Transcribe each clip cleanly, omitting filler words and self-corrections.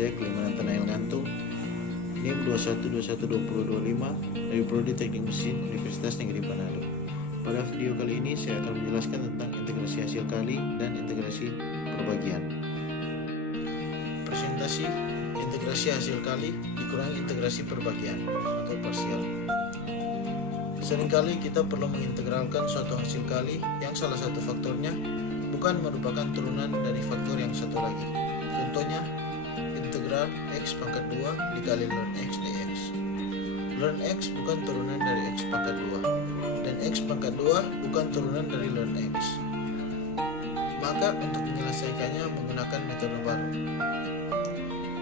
saya Keliman Nathanael Ngantung, NIM 21212025 dari Prodi Teknik Mesin Universitas Negeri Manado. Pada video kali ini saya akan menjelaskan tentang integrasi hasil kali dan integrasi perbagian. Presentasi integrasi hasil kali dikurangi integrasi perbagian atau parsial. Seringkali kita perlu mengintegralkan suatu hasil kali yang salah satu faktornya bukan merupakan turunan dari faktor yang satu lagi. Contohnya, integral x pangkat 2 dikali ln x dx. Ln x bukan turunan dari x pangkat 2 dan x pangkat 2 bukan turunan dari ln x. Maka untuk menyelesaikannya menggunakan metode baru.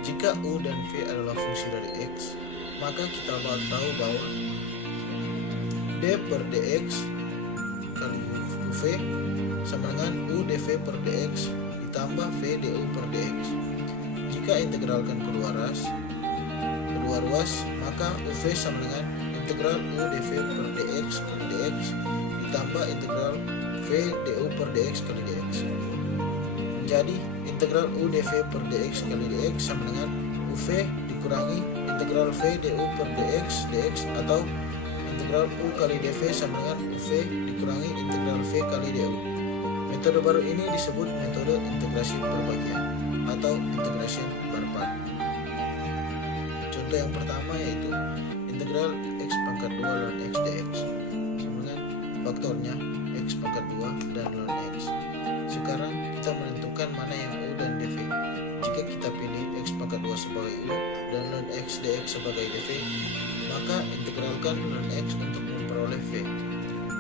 Jika u dan v adalah fungsi dari x, maka kita tahu bahwa d per dx kali uv sama dengan u dv per dx ditambah v du per dx. Jika integralkan keluar ruas, maka uv sama dengan integral u dv per dx kali dx ditambah integral v du per dx kali dx. Jadi integral u dv per dx kali dx sama dengan uv dikurangi integral v du per dx atau integral u kali dv sama dengan uv dikurangi integral v kali du. Metode baru ini disebut metode integrasi perbagian atau integration per part. Contoh yang pertama yaitu integral x pangkat 2 ln x dx sama dengan faktornya x pangkat 2 dan ln x. Sekarang kita menentukan mana yang u dan dv. Jika kita pilih x pangkat 2 sebagai u dan ln x dx sebagai dv, maka integralkan ln x untuk memperoleh v.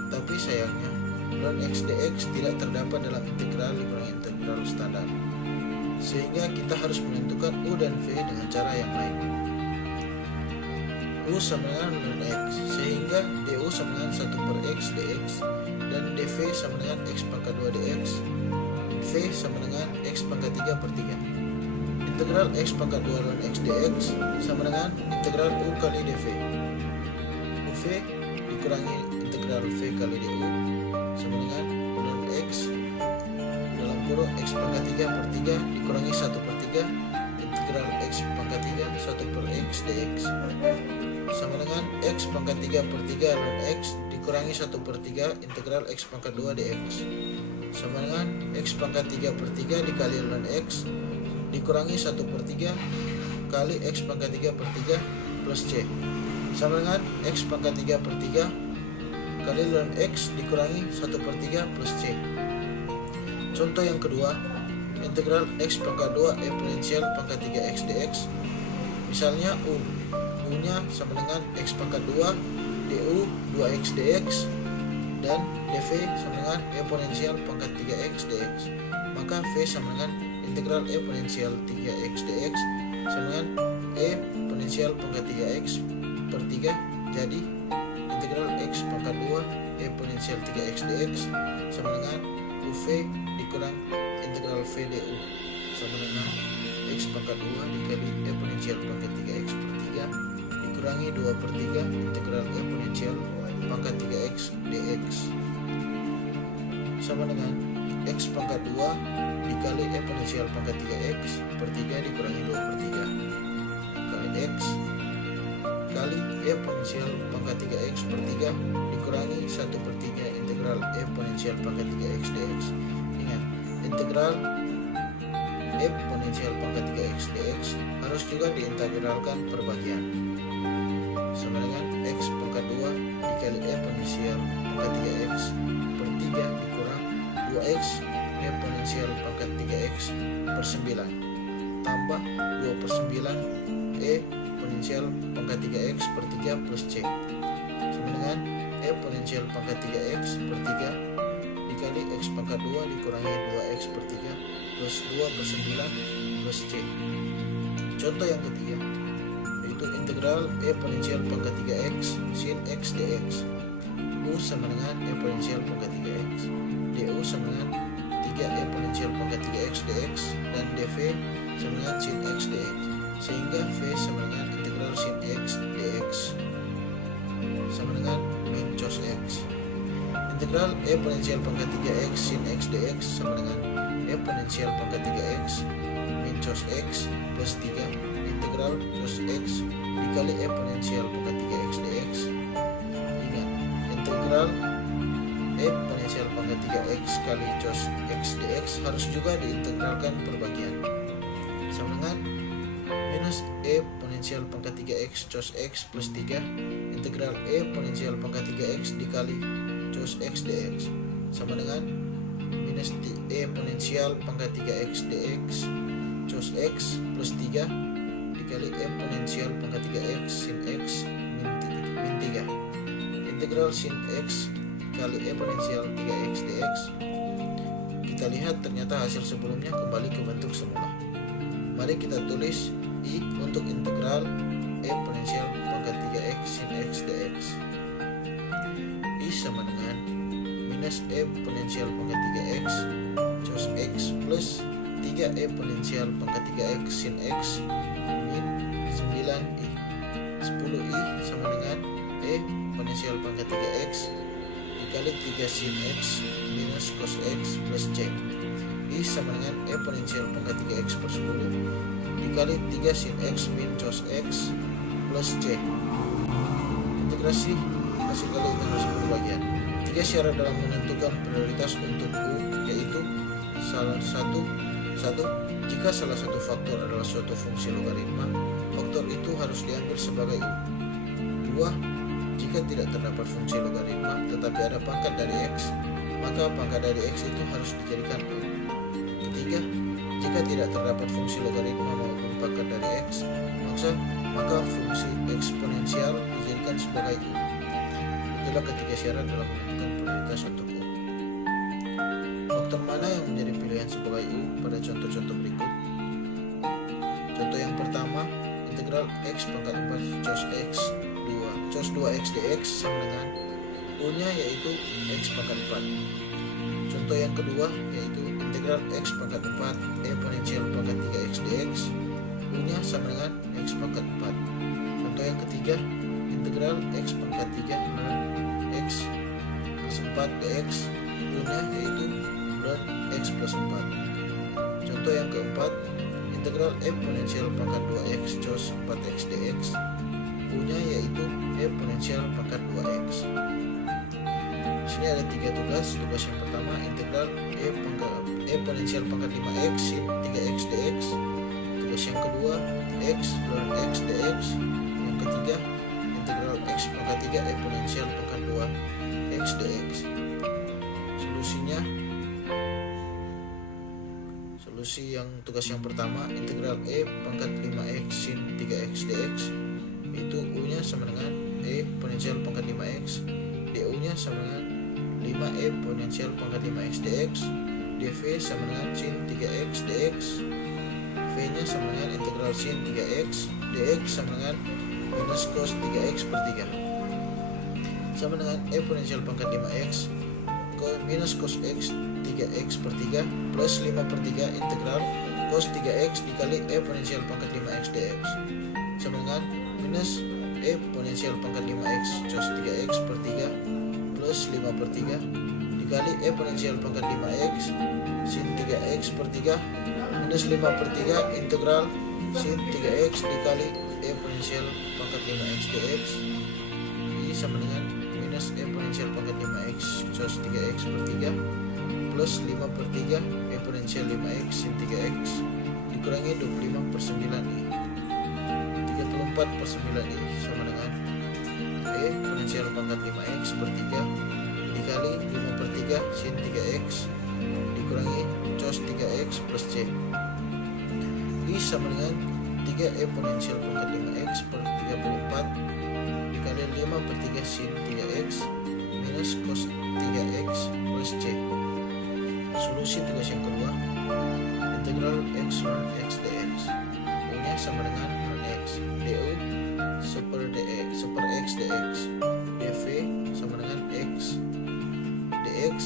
Tapi sayangnya ln x dx tidak terdapat dalam integral dikurangi integral standar, sehingga kita harus menentukan u dan v dengan cara yang lain. U sama dengan ln x, sehingga du sama dengan 1 per x dx dan dv sama dengan x pangkat 2 dx, v sama dengan x pangkat 3 per 3. Integral x pangkat 2 ln x dx sama dengan integral u kali dv. uv dikurangi integral v kali du sama dengan ln x dalam kurung x pangkat 3 per 3 dikurangi 1 per 3 integral x pangkat 3 1 per x dx sama dengan x pangkat 3 per 3 ln x dikurangi 1 per 3 integral x pangkat 2 dx sama dengan x pangkat 3 per 3 dikali ln x dikurangi 1 per 3 kali x pangkat 3 per 3 plus c sama dengan x pangkat 3 per 3 kali ln x dikurangi 1 per 3 plus c. Contoh yang kedua, integral x pangkat 2 eksponensial pangkat 3 x dx. Misalnya u nya sama dengan x pangkat 2 du 2x dx dan dv sama dengan eksponensial pangkat 3x dx. Maka v sama dengan integral eksponensial 3x dx sama dengan eksponensial pangkat 3x per 3. Jadi integral x pangkat 2 eksponensial 3x dx sama dengan uv dikurang integral v du sama dengan x pangkat 2 dikali eksponensial pangkat 3x per 3 dikurangi 2 per 3 integral eksponensial pangkat 3x dx sama dengan x pangkat 2 dikali eksponensial pangkat 3x per 3 dikurangi 2 per 3 kali x kali eksponensial pangkat 3x per 3 dikurangi 1 per 3 integral eksponensial pangkat 3x dx. Ingat, integral eksponensial pangkat 3x dx harus juga diintegralkan perbagian sama dengan x pangkat 2 dikali eksponensial pangkat 3x per 3 dikurang 2x eksponensial pangkat 3x per 9 tambah 2 per 9 eksponensial pangkat 3x per 3 plus c sama dengan eksponensial pangkat 3x per 3 dikali x pangkat 2 dikurangi 2x per 3 plus 2 per 9 plus c. Contoh yang ketiga yaitu integral eksponensial pangkat 3x sin x dx. U sama dengan eksponensial pangkat 3x, du sama dengan 3 eksponensial pangkat 3x dx dan dv sama dengan sin x dx, sehingga v sama dengan integral sin x dx sama dengan min cos x. Integral eksponensial pangkat 3x sin x dx sama dengan eksponensial pangkat 3x min cos X plus 3 integral cos X dikali eksponensial pangkat 3x dx. Ingat, integral eksponensial pangkat 3x kali cos X dx harus juga diintegralkan per bagian. Sama dengan minus eksponensial pangkat 3x cos X plus 3 integral eksponensial pangkat 3x dikali cos X dx. Sama dengan minus eksponensial pangkat 3x dx cos X plus 3 dikali eksponensial pangkat 3x sin X min 3 integral sin X kali eksponensial 3x dx. Kita lihat ternyata hasil sebelumnya kembali ke bentuk semula. Mari kita tulis I untuk integral eksponensial pangkat 3x sin X dx. I sama dengan minus eksponensial pangkat 3x cos X plus 3 eksponensial pangkat 3x sin X min 9i. 10i sama dengan eksponensial pangkat 3x dikali 3 sin X minus cos X plus C. I sama dengan eksponensial pangkat 3x per 10 dikali 3 sin X min cos X plus C. Integrasi hasil kali integrasi berbagian. 3 syarat dalam menentukan prioritas untuk U yaitu satu, jika salah satu faktor adalah suatu fungsi logaritma, faktor itu harus diambil sebagai U. 2. Jika tidak terdapat fungsi logaritma tetapi ada pangkat dari X, maka pangkat dari X itu harus dijadikan U. Ketiga, jika tidak terdapat fungsi logaritma maupun pangkat dari X, maka fungsi eksponensial dijadikan sebagai U. Itulah ketiga syarat dalam menentukan prioritas untuk U. Faktor mana yang menjadi pilihan sebagai U pada contoh-contoh berikut? Contoh yang pertama, integral X pangkat 4 cos 2x dx sama dengan U-nya yaitu X pangkat 4. Contoh yang kedua yaitu integral X pangkat 4 eksponensial pangkat 3x dx, U-nya sama dengan X pangkat 4. Contoh yang ketiga, integral X pangkat 3 X plus 4 dx, U-nya yaitu ln X plus 4. Contoh yang keempat, integral eksponensial pangkat 2x cos 4x dx, U-nya yaitu eksponensial pangkat 2x. Di sini ada 3 tugas. Tugas yang pertama, integral eksponensial pangkat 5x sin 3x dx. Tugas yang kedua, x ln x dx. Yang ketiga, integral x pangkat 3 eksponensial pangkat 2x dx. Solusi yang tugas yang pertama, integral pangkat 5x sin 3x dx, itu U-nya sama dengan eksponensial pangkat 5x, du-nya sama dengan 5 eksponensial pangkat 5x dx, dv sama dengan sin 3x dx, v-nya sama dengan integral sin 3x, dx sama dengan minus cos 3x per 3, sama dengan eksponensial pangkat 5x minus cos x 3x per 3 plus 5 per 3 integral cos 3x dikali eksponensial pangkat 5x dx, sama dengan minus eksponensial pangkat 5x cos 3x per 3 plus 5 per 3 dikali eksponensial pangkat 5x sin 3x per 3 minus 5 per 3 integral sin 3x dikali eksponensial pangkat 5x dx. Ini sama dengan minus eksponensial pangkat 5x cos 3x per 3 plus 5 per 3 eksponensial 5x sin 3x dikurangi 25 per 9i. 34 per 9i sama dengan eksponensial pangkat 5x per 3 dikali 5 per 3 sin 3x dikurangi cos 3x plus c. I sama dengan 3 eksponensial pangkat 5x per 34 dikali 5 per 3 sin 3x minus cos 3x plus c. Solusi tugas yang kedua, integral x ln x dx, U-nya sama dengan ln x, du super x dx, dv sama dengan x dx,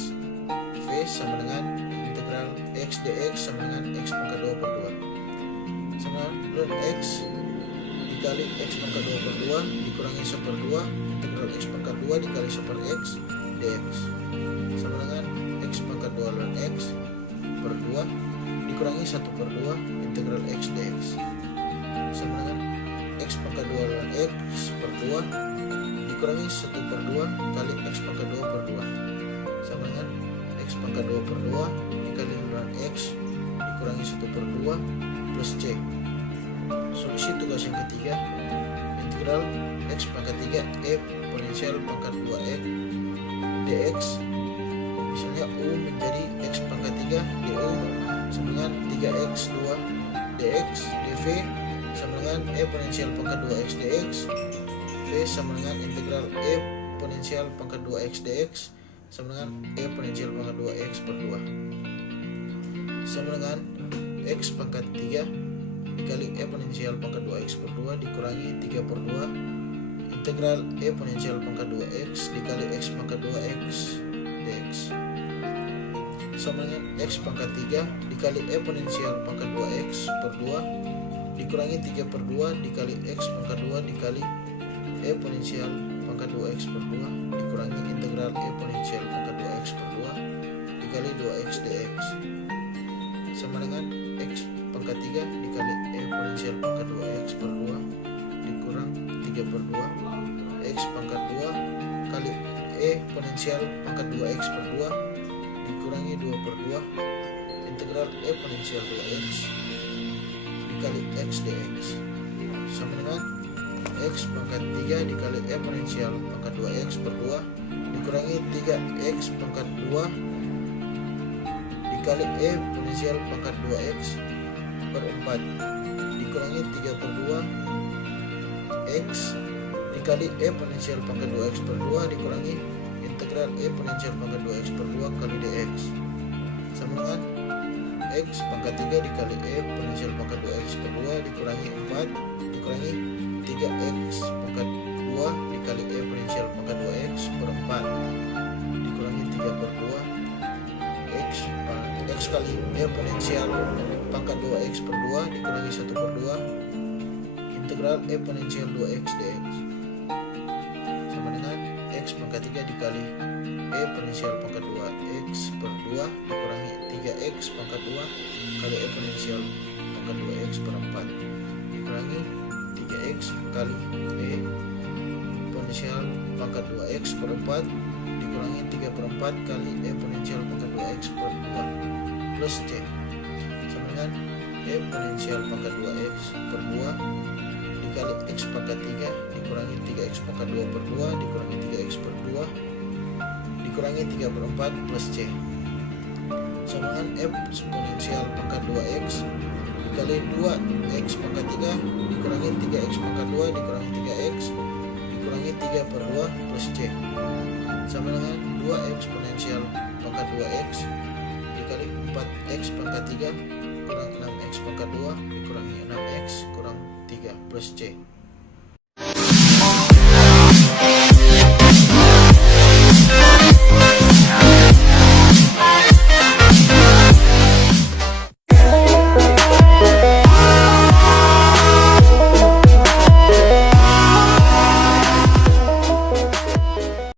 v sama dengan integral x dx sama dengan x pangkat 2 per 2 sama ln x dikali x pangkat 2 per 2 dikurangi 1 per 2 integral x pangkat 2 dikali 1 per x dx sama dengan x pangkat 2 ln x per 2 dikurangi 1/2 integral x dx sama dengan x pangkat 2 ln x per 2 dikurangi 1/2 kali x pangkat 2 per 2 sama dengan x pangkat 2 per 2 dikali ln x dikurangi 1/2 plus c. Solusi tugas yang ketiga, integral x pangkat 3 eksponensial pangkat 2x dx, misalnya u menjadi x pangkat 3 du sama dengan 3x 2 dx dv sama dengan eksponensial pangkat 2x dx, v sama dengan integral eksponensial pangkat 2x dx sama dengan eksponensial pangkat 2x per 2 sama dengan x pangkat 3 dikali eksponensial pangkat 2x per 2 dikurangi 3/2 integral eksponensial pangkat 2x dikali x pangkat 2x dx sama dengan x pangkat 3 dikali eksponensial pangkat 2x per 2 dikurangi 3/2 dikali x pangkat 2 dikali eksponensial pangkat 2x per 2 dikurangi integral eksponensial pangkat 2x per 2 dikali 2x dx sama dengan x pangkat 3 dikali eksponensial pangkat 2x per 2 dikurang 3/2 x pangkat 2 kali eksponensial pangkat 2x per 2 dikurangi 2/2 integral eksponensial 2x dikali x dx sama dengan x pangkat 3 dikali eksponensial pangkat 2x per 2 dikurangi 3x pangkat 2 dikali eksponensial pangkat 2x per 4 dikurangi 3/2 x dikali eksponensial pangkat 2x per 2 dikurangi integral eksponensial pangkat 2x per 2 kali dx sama dengan x pangkat 3 dikali eksponensial pangkat 2x per 2 dikurangi 4 dikurangi 3x pangkat 2 dikali eksponensial pangkat 2x per 4 dikurangi 3/2 x kali eksponensial pangkat 2x per 2 dikurangi 1/2 integral eksponensial 2x dx sama dengan x pangkat 3 dikali eksponensial pangkat 2x per 2 dikurangi 3x pangkat 2 kali eksponensial pangkat 2x per 4 dikurangi 3x kali eksponensial pangkat 2x per 4 dikurangi 3/4 kali eksponensial pangkat 2x per 2 plus c sama dengan eksponensial pangkat 2x per 2 dikali x pangkat 3 dikurangi 3x pangkat 2 per 2 dikurangi 3x per 2 dikurangi 3/4 plus c sama dengan eksponensial pangkat 2x dikali 2x pangkat 3 dikurangi 3x pangkat 2 dikurangi 3x dikurangi 3/2 plus c sama dengan 2 eksponensial pangkat 2x dikali 4x pangkat 3 kurang 6x pangkat 2 dikurangi 6x kurang 3 plus c.